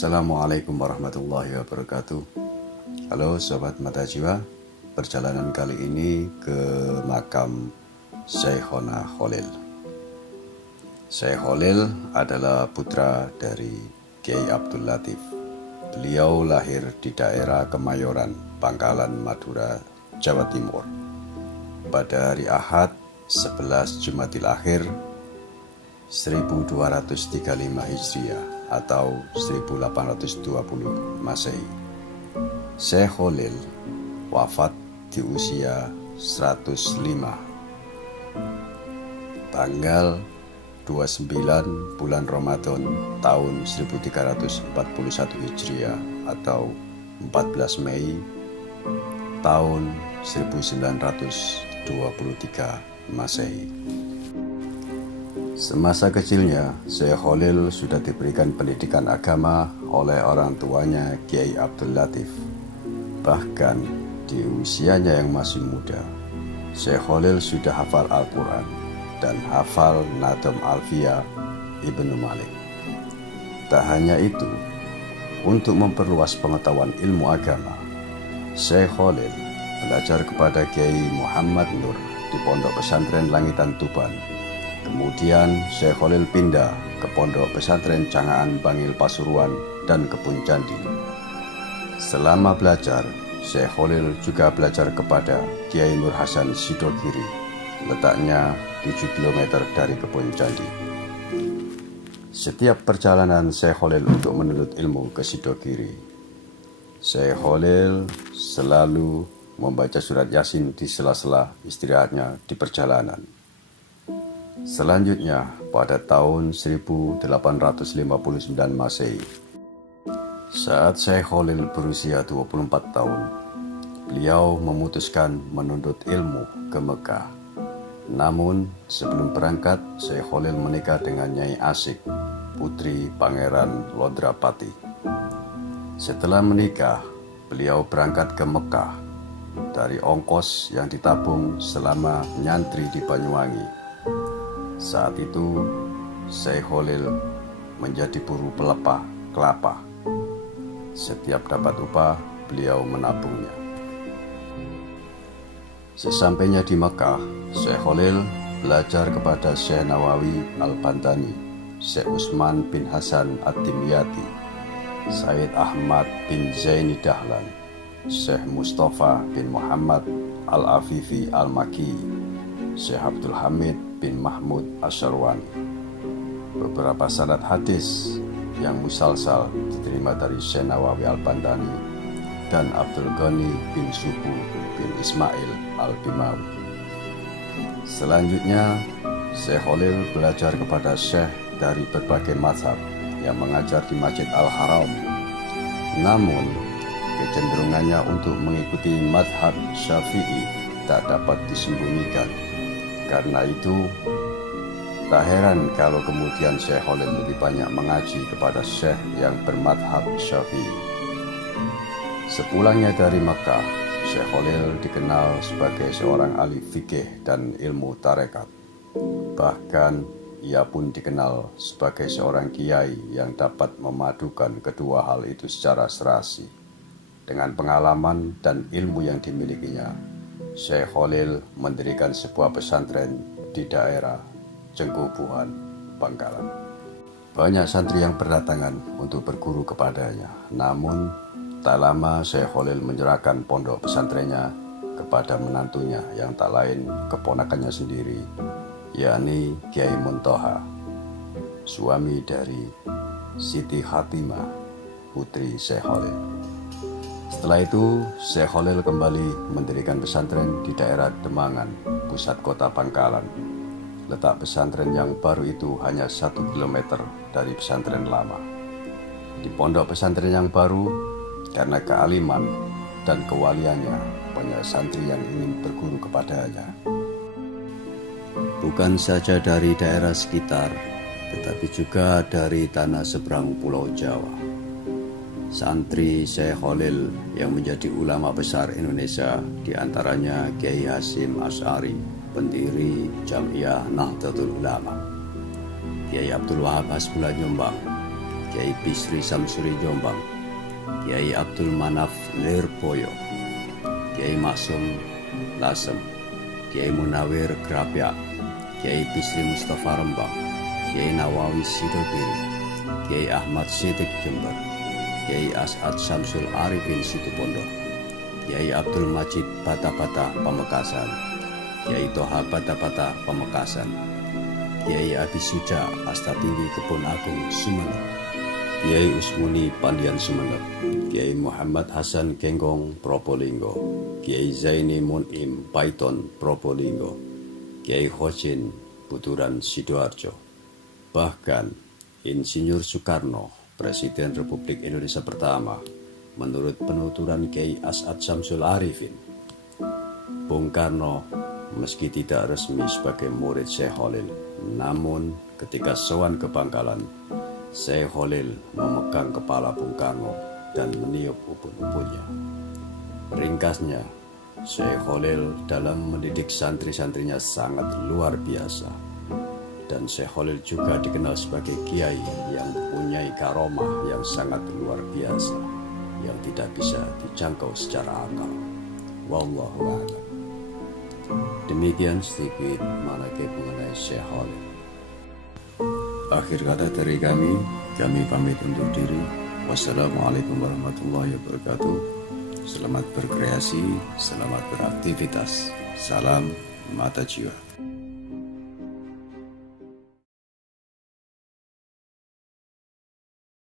Assalamualaikum warahmatullahi wabarakatuh. Halo Sobat Mata Jiwa, perjalanan kali ini ke makam Syekhona Khalil. Syekh Khalil adalah putra dari Kiai Abdul Latif. Beliau lahir di daerah Kemayoran, Bangkalan, Madura, Jawa Timur pada hari Ahad 11 Jumadil Akhir 1235 Hijriah atau 1820 Masehi. Syekh Khalil wafat di usia 105 tanggal 29 bulan Ramadan tahun 1341 Hijriah atau 14 Mei tahun 1923 Masehi. Semasa kecilnya, Syekh Khalil sudah diberikan pendidikan agama oleh orang tuanya Kiai Abdul Latif. Bahkan di usianya yang masih muda, Syekh Khalil sudah hafal Al-Quran dan hafal Nadam Alfiyah Ibnu Malik. Tak hanya itu, untuk memperluas pengetahuan ilmu agama, Syekh Khalil belajar kepada Kiai Muhammad Nur di Pondok Pesantren Langitan Tuban. Kemudian Syekh Khalil pindah ke Pondok Pesantren Cangaan Bangil Pasuruan dan Kebun Candi. Selama belajar, Syekh Khalil juga belajar kepada Kiai Nur Hasan Sidogiri, letaknya 7 km dari Kebun Candi. Setiap perjalanan Syekh Khalil untuk menuntut ilmu ke Sidogiri, Syekh Khalil selalu membaca surat Yasin di sela-sela istirahatnya di perjalanan. Selanjutnya, pada tahun 1859 Masehi, saat Syekh Khalil berusia 24 tahun, beliau memutuskan menuntut ilmu ke Mekah. Namun, sebelum berangkat, Syekh Khalil menikah dengan Nyai Asyik, putri Pangeran Lodrapati. Setelah menikah, beliau berangkat ke Mekah dari ongkos yang ditabung selama nyantri di Banyuwangi. Saat itu, Syekh Khalil menjadi buruh pelepah kelapa. Setiap dapat upah, beliau menabungnya. Sesampainya di Mekah, Syekh Khalil belajar kepada Syekh Nawawi Al-Bantani, Syekh Utsman bin Hasan Ad-Dimyati, Said Ahmad bin Zaini Dahlan, Syekh Mustafa bin Muhammad Al-Afifi Al-Maki, Syekh Abdul Hamid bin Mahmud Asyarwani. Beberapa sanad hadis yang musalsal diterima dari Syekh Nawawi Al-Bantani dan Abdul Ghani bin Subu bin Ismail Al-Bimawi. Selanjutnya, Syekh Khalil belajar kepada syekh dari berbagai mazhab yang mengajar di Masjid Al-Haram. Namun, kecenderungannya untuk mengikuti mazhab Syafi'i tak dapat disembunyikan. Karena itu, tak heran kalau kemudian Syekh Khalil lebih banyak mengaji kepada syekh yang bermadhab Syafi'i. Sepulangnya dari Makkah, Syekh Khalil dikenal sebagai seorang ahli fikih dan ilmu tarekat. Bahkan, ia pun dikenal sebagai seorang kiai yang dapat memadukan kedua hal itu secara serasi. Dengan pengalaman dan ilmu yang dimilikinya, Syekh Khalil mendirikan sebuah pesantren di daerah Cengkubuhan, Bangkalan. Banyak santri yang berdatangan untuk berguru kepadanya. Namun, tak lama Syekh Khalil menyerahkan pondok pesantrennya kepada menantunya yang tak lain keponakannya sendiri, yakni Kiai Muntoha, suami dari Siti Khatimah, putri Syekh Khalil. Setelah itu, Syekh Khalil kembali mendirikan pesantren di daerah Demangan, pusat kota Bangkalan. Letak pesantren yang baru itu hanya 1 km dari pesantren lama. Di pondok pesantren yang baru, karena kealiman dan kewaliannya, banyak santri yang ingin berguru kepadanya. Bukan saja dari daerah sekitar, tetapi juga dari tanah seberang Pulau Jawa. Santri Syekh Khalil yang menjadi ulama besar Indonesia, diantaranya Kiai Hasyim Asy'ari, pendiri Jamiah Nahdlatul Ulama, Kiai Abdul Wahab Hasbullah Jombang, Kiai Bisri Samsuri Jombang, Kiai Abdul Manaf Lirboyo, Kiai Maksum Lasem, Kiai Munawir Grapyak, Kiai Bisri Mustafa Rembang, Kiai Nawawi Sidogiri, Kiai Ahmad Siddiq Jember, Kiai As'ad Samsul Arifin Situbondo, Kiai Abdul Majid Bata-Bata Pamekasan, Kiai Toha Bata-Bata Pamekasan, Kiai Abi Suja Astatinggi Kebon Agung Sumeneb, Kiai Usmuni Pandian Sumeneb, Kiai Muhammad Hasan Genggong Probolinggo, Kiai Zaini Munim Paiton Probolinggo, Kiai Hojin Buturan Sidoarjo. Bahkan Insinyur Soekarno, Presiden Republik Indonesia pertama, menurut penuturan Kiai As'ad Samsul Arifin, Bung Karno meski tidak resmi sebagai murid Syekh Khalil, namun ketika sowan ke Bangkalan, Syekh Khalil memegang kepala Bung Karno dan meniup ubun-ubunnya. Ringkasnya, Syekh Khalil dalam mendidik santri-santrinya sangat luar biasa. Dan Syekh Khalil juga dikenal sebagai kiai yang mempunyai karomah yang sangat luar biasa, yang tidak bisa dijangkau secara akal. Wallahu a'lam. Demikian sedikit manakib mengenai Syekh Khalil. Akhir kata dari kami pamit undur diri. Wassalamualaikum warahmatullahi wabarakatuh. Selamat berkreasi, selamat beraktivitas. Salam mata jiwa.